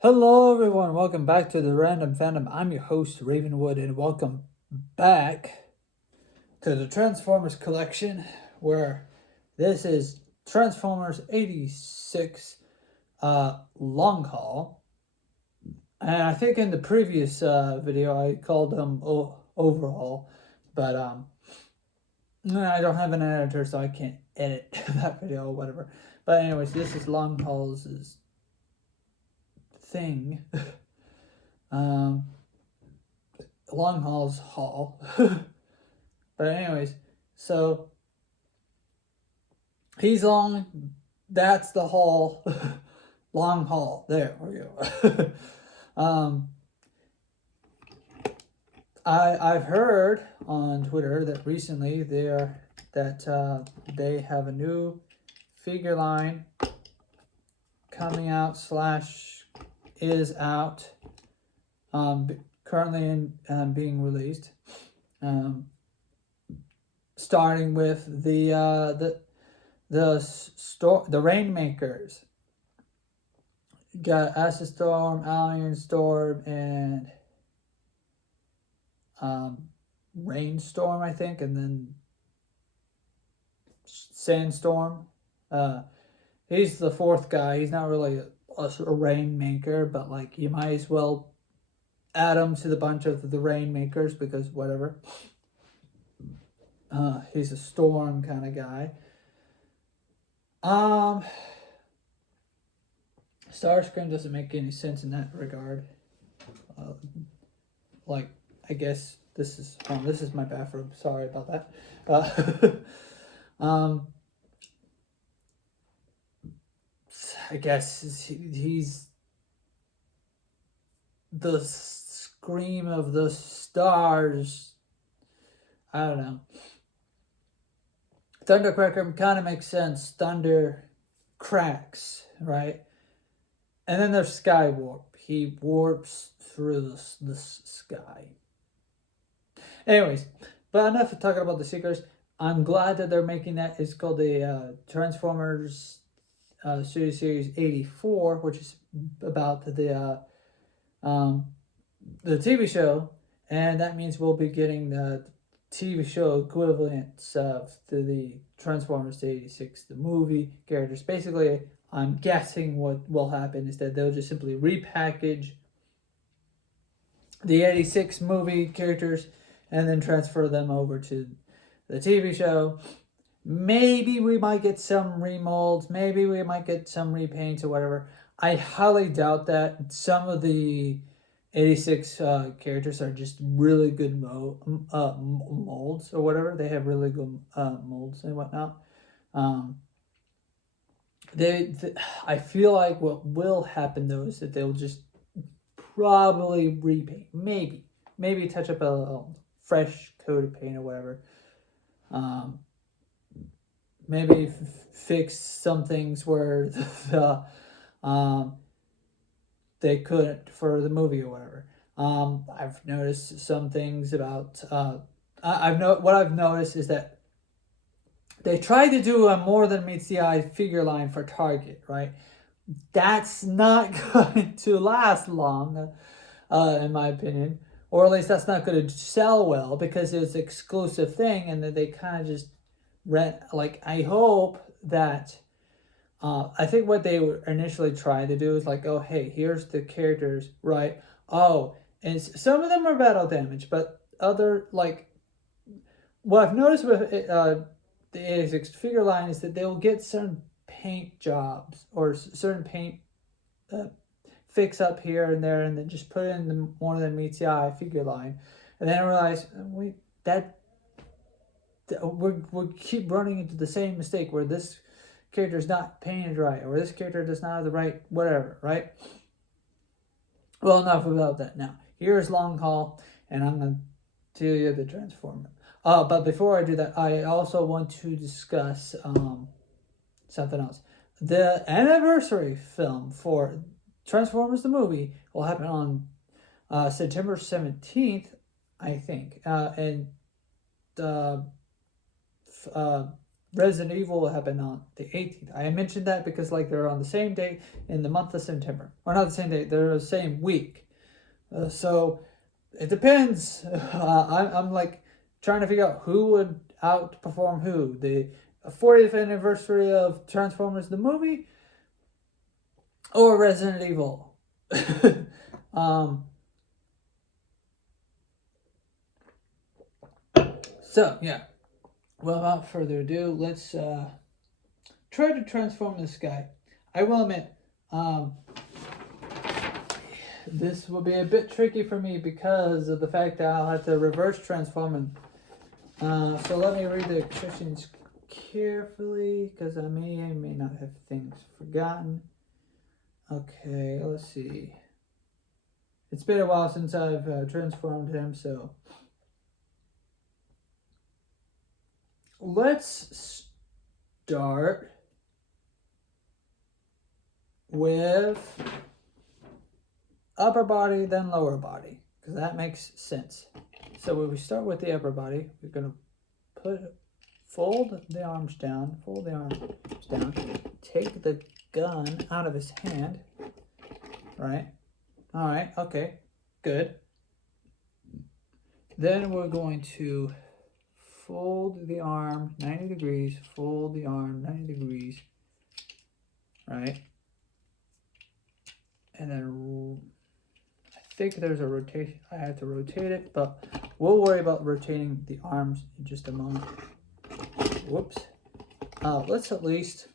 Hello, everyone. Welcome back to the Random Fandom. I'm your host, Ravenwood, and welcome back to the Transformers collection, where this is Transformers 86 Longhaul. And I think in the previous video I called them Overhaul, but I don't have an editor, so I can't edit that video or whatever. But, anyways, this is Longhaul's thing. um, Longhaul's Hall. But anyways, so he's long. That's the hall. Long hall. There we go. um, I've heard on Twitter that recently they have a new figure line coming out / is out. Currently being released. Starting with the Rainmakers. Got Acid Storm, Alien Storm, and Rainstorm, I think, and then Sandstorm. He's the fourth guy. He's not really a Rainmaker, but like you might as well add him to the bunch of the Rainmakers because whatever. He's a storm kind of guy. Starscream doesn't make any sense in that regard. Like, I guess this is my bathroom. Sorry about that. I guess he's the scream of the stars. I don't know. Thundercracker kind of makes sense. Thunder cracks, right? And then there's Skywarp. He warps through the sky. Anyways, but enough of talking about the Seekers. I'm glad that they're making that. It's called the Transformers Series 84, which is about the TV show, and that means we'll be getting the TV show equivalents of the Transformers 86, the movie characters. Basically, I'm guessing what will happen is that they'll just simply repackage the 86 movie characters and then transfer them over to the TV show. Maybe we might get some remolds, maybe we might get some repaints or whatever. I highly doubt that. Some of the 86 characters are just really good molds or whatever. They have really good molds and whatnot. I feel like what will happen though is that they'll just probably repaint, maybe touch up a fresh coat of paint or whatever. Maybe fix some things where they couldn't for the movie or whatever. I've noticed some things about. What I've noticed is that they tried to do a more than meets the eye figure line for Target, right? That's not going to last long, in my opinion, or at least that's not going to sell well because it's an exclusive thing, and that they kind of just rent. Like, I hope that. I think what they were initially trying to do is like, oh, hey, here's the characters, right? Oh, and some of them are battle damage, but other, like, what I've noticed with the 86 figure line is that they will get certain paint jobs or certain paint fix up here and there, and then just put it in the more than meets the eye figure line, and then I realize, wait, we keep running into the same mistake where this character is not painted right, or this character does not have the right whatever, right? Well, enough about that now. Here's Longhaul, and I'm going to tell you the Transformer. But before I do that, I also want to discuss something else. The anniversary film for Transformers the movie will happen on September 17th, I think. And Resident Evil will happen on the 18th. I mentioned that because like they're on the same day in the month of September, or not the same day. They're the same week. So it depends. I'm like trying to figure out who would outperform who. The 40th anniversary of Transformers the movie or Resident Evil. So yeah. Well, without further ado, let's try to transform this guy. I will admit, this will be a bit tricky for me because of the fact that I'll have to reverse transform him. So let me read the instructions carefully because I may not have things forgotten. Okay, let's see. It's been a while since I've transformed him, so let's start with upper body, then lower body, because that makes sense. So when we start with the upper body, we're going to fold the arms down, take the gun out of his hand, right? All right, okay, good. Then we're going to fold the arm 90 degrees, fold the arm 90 degrees, right? And then I think there's a rotation. I have to rotate it, but we'll worry about rotating the arms in just a moment. Whoops. Let's at least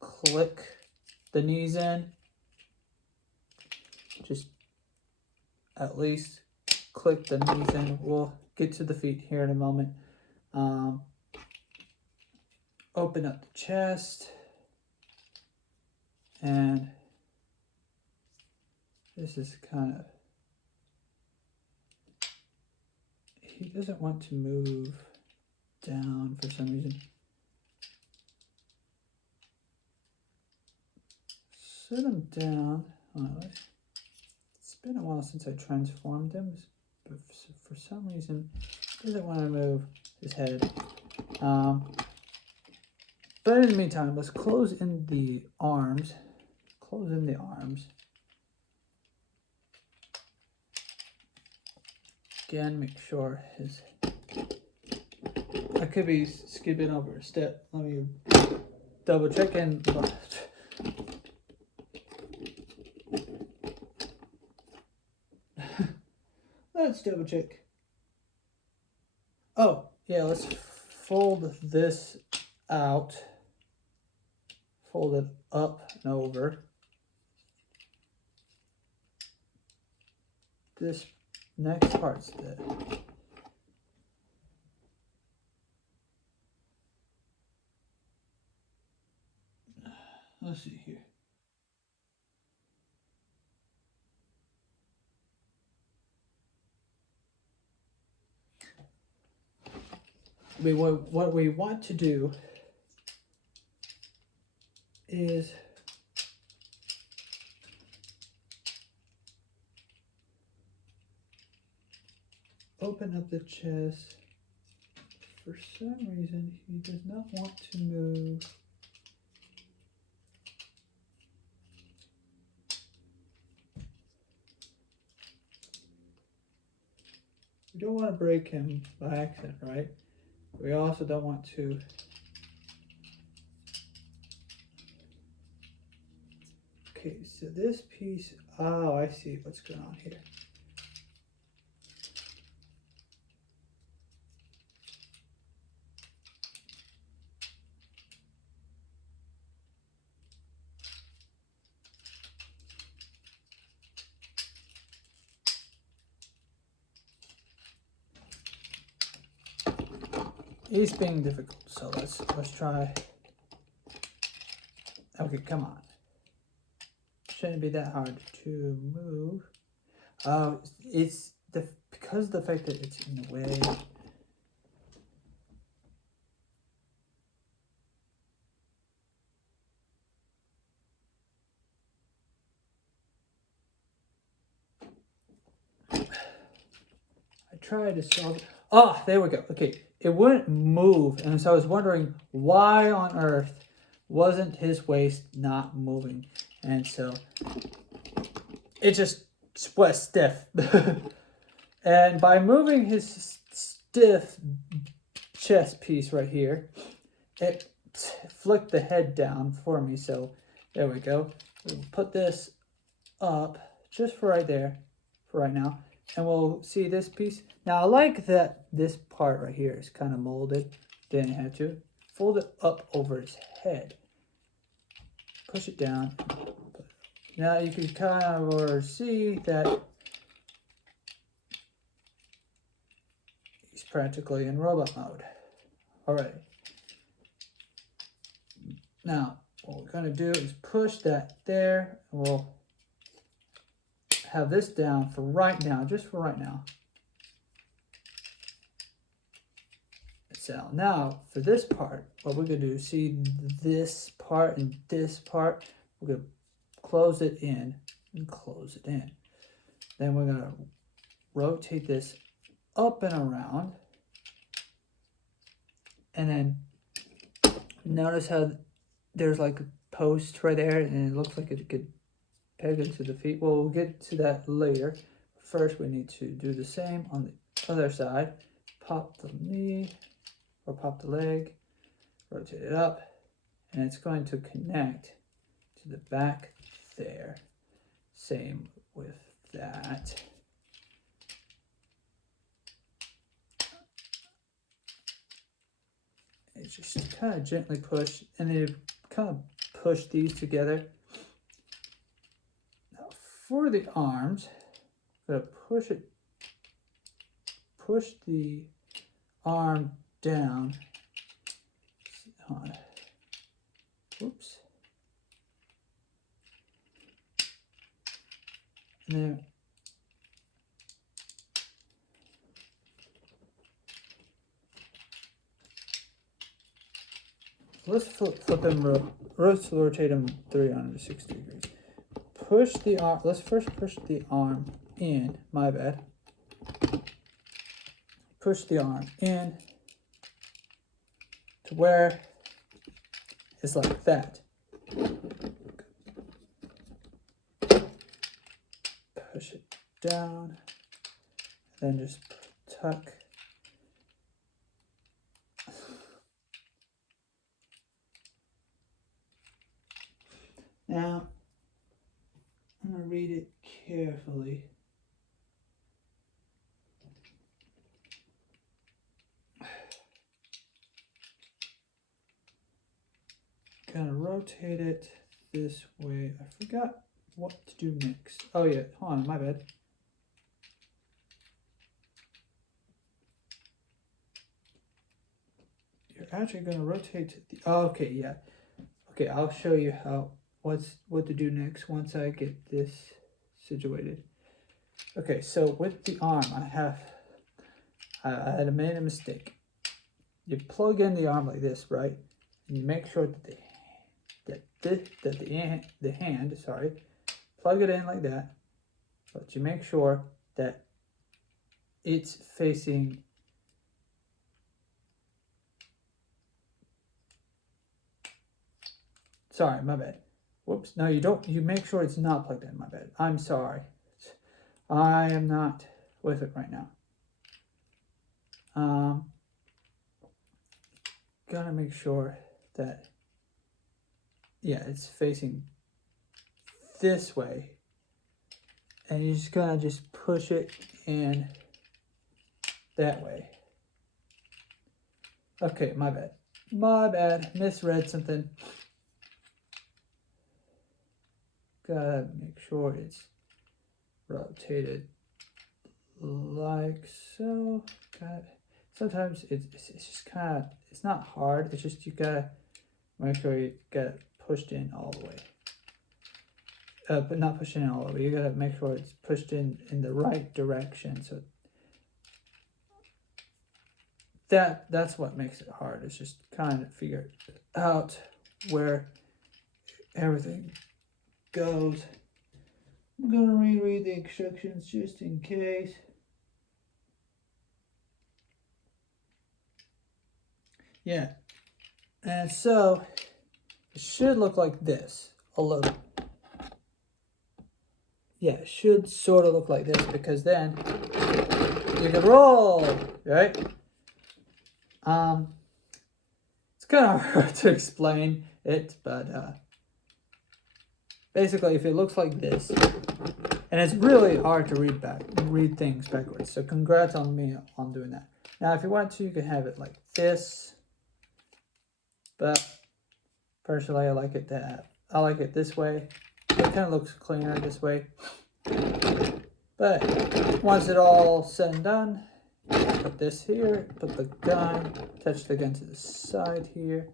click the knees in. Just at least click the knees in. We'll get to the feet here in a moment. Open up the chest. And this is kind of... He doesn't want to move down for some reason. Sit him down. It's been a while since I transformed him, but for some reason he doesn't want to move his head. But in the meantime, let's close in the arms. Close in the arms. Again, make sure his... I could be skipping over a step. Let me double check and... Let's double check. Oh, yeah, let's fold this out. Fold it up and over. This next part's the... Let's see here. What we want to do is open up the chest. For some reason, he does not want to move. We don't want to break him by accident, right? We also don't want to okay, so this piece, oh, I see what's going on here. He's being difficult, so let's try. Okay, come on. Shouldn't be that hard to move. It's because of the fact that it's in the way. I tried to solve it. Oh, there we go. Okay, it wouldn't move. And so I was wondering why on earth wasn't his waist not moving. And so it just was stiff. And by moving his stiff chest piece right here, it flicked the head down for me. So there we go. We'll put this up just for right there for right now, and we'll see this piece. Now I like that this part right here is kind of molded. Didn't have to fold it up over his head, push it down. Now you can kind of see that he's practically in robot mode. All right, now what we're going to do is push that there, and we'll have this down for right now, just for right now. So now for this part, what we're going to do, see this part and this part, we're going to close it in and close it in. Then we're going to rotate this up and around. And then notice how there's like a post right there, and it looks like it could peg into the feet. Well, we'll get to that later. First, we need to do the same on the other side. Pop the knee or pop the leg, rotate it up, and it's going to connect to the back there. Same with that. And just kind of gently push, and then you kind of push these together. Now for the arms, I'm going to push the arm down. Whoops. And then let's flip them, rotate them 360 degrees. Push the arm. Let's first push the arm in. My bad. Push the arm in to where it's like that. Push it down, then just tuck. Now, I'm going to read it carefully. Gonna rotate it this way. I forgot what to do next. Oh yeah, hold on, my bad. You're actually gonna rotate the, oh, okay, yeah. Okay, I'll show you what to do next once I get this situated. Okay, so with the arm, I had made a mistake. You plug in the arm like this, right? And you make sure that the hand, plug it in like that, but you make sure that it's facing sorry, my bad. Whoops, no, you don't. You make sure it's not plugged in, my bad. I'm sorry. I am not with it right now. Gotta make sure that, yeah, it's facing this way. And you're just gonna just push it in that way. Okay, my bad. My bad. Misread something. Gotta make sure it's rotated like so. God, sometimes it's just kind of, it's not hard. It's just you gotta make sure you get it pushed in all the way. But not pushed in all the way. You gotta make sure it's pushed in the right direction. So that's what makes it hard. It's just kind of figure out where everything goes. I'm gonna reread the instructions just in case. Yeah. And so it should look like this a little. Yeah, it should sort of look like this, because then you can roll, right? It's kind of hard to explain it, but basically, if it looks like this, and it's really hard to read things backwards. So congrats on me on doing that. Now, if you want to, you can have it like this, but personally, I like it this way. It kind of looks cleaner this way. But once it all said and done, put this here, put the gun, attach the gun to the side here.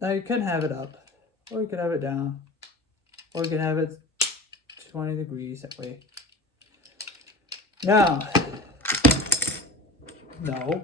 Now you can have it up, or you can have it down, or you can have it 20 degrees that way. Now, no.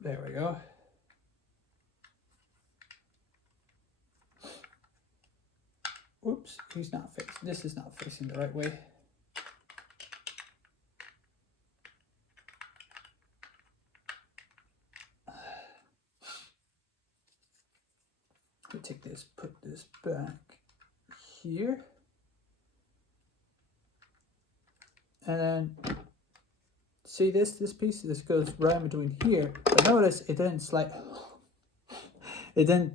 There we go. Oops, he's not facing. This is not facing the right way. Let me take this, put this back here. And then see this piece? This goes right in between here. But notice it didn't slide. It didn't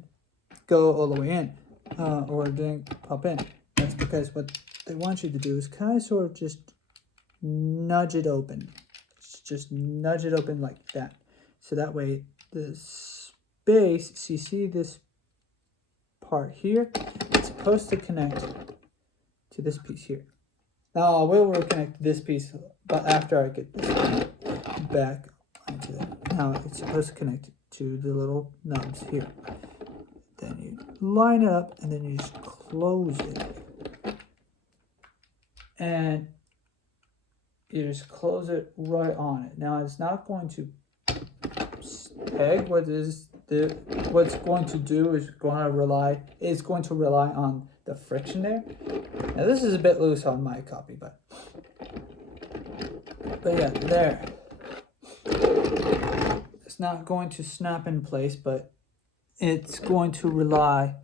go all the way in, or it didn't pop in. That's because what they want you to do is kind of sort of just nudge it open. Just nudge it open like that. So that way the space, so you see this part here, it's supposed to connect to this piece here. Now I will reconnect this piece, but after I get this back onto it. Now it's supposed to connect to the little nubs here. Then you line it up, and then you just close it. And you just close it right on it. Now it's not going to peg. What's going to do is going to rely on the friction there. Now this is a bit loose on my copy, but yeah, there. It's not going to snap in place, but it's going to rely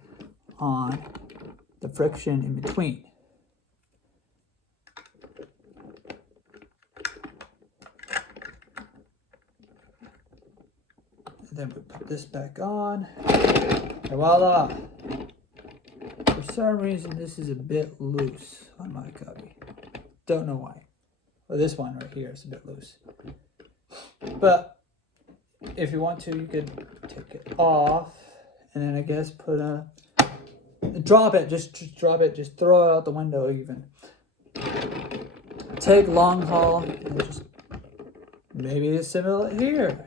on the friction in between. And then we put this back on, and voila! For some reason, this is a bit loose on my copy. Don't know why. Well, this one right here is a bit loose. But if you want to, you could take it off, and then I guess drop it. Just drop it. Just throw it out the window even. Take Longhaul and just maybe assemble it here.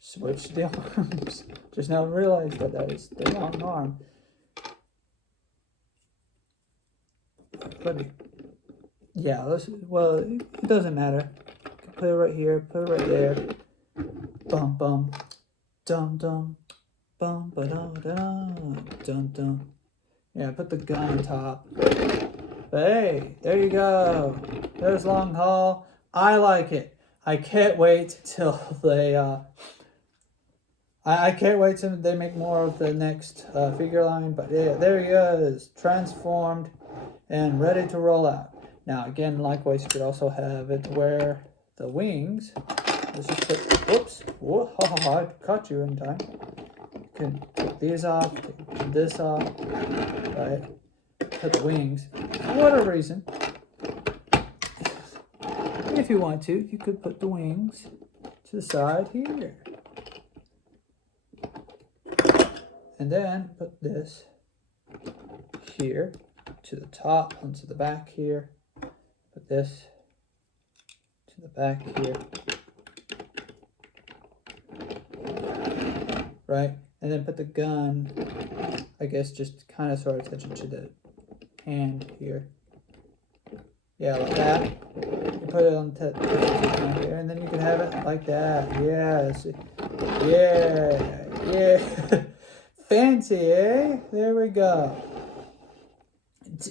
Switch the arms. Just now realized that is the wrong arm. But yeah, well, it doesn't matter. Put it right here. Put it right there. Bum bum, dum dum, bum ba dum dum dum. Yeah, put the gun on top. But hey, there you go. There's Longhaul. I like it. I can't wait till they I can't wait till they make more of the next figure line. But yeah, there he is, transformed and ready to roll out. Now again, likewise, you could also have it wear the wings. Let's just put, whoops, whoa, I caught you in time. You can take these off, take this off, right? Put the wings, for whatever reason. If you want to, you could put the wings to the side here. And then put this here to the top, onto the back here. Put this to the back here. Right? And then put the gun, I guess, just kind of sort of touch it to the hand here. Yeah, like that. You put it on the hand here, and then you can have it like that. Yes. Yeah. Fancy, eh? There we go.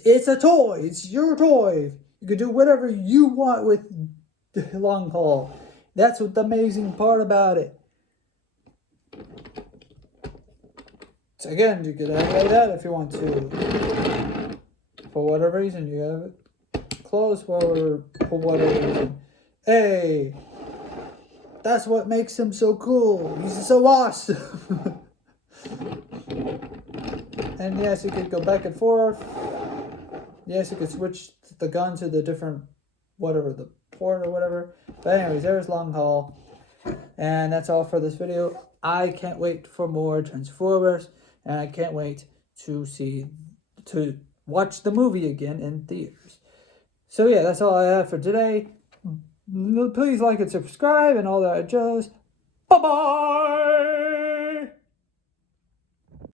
It's a toy. It's your toy. You can do whatever you want with Longhaul. That's what the amazing part about it. So again, you could have it like that if you want to. For whatever reason, you have it closed for whatever reason. Hey, that's what makes him so cool. He's so awesome. And yes, you could go back and forth. Yes, you could switch the gun to the different, whatever, the port or whatever. But anyways, there's Longhaul. And that's all for this video. I can't wait for more Transformers. And I can't wait to watch the movie again in theaters. So yeah, that's all I have for today. Please like and subscribe and all that jazz. Bye-bye!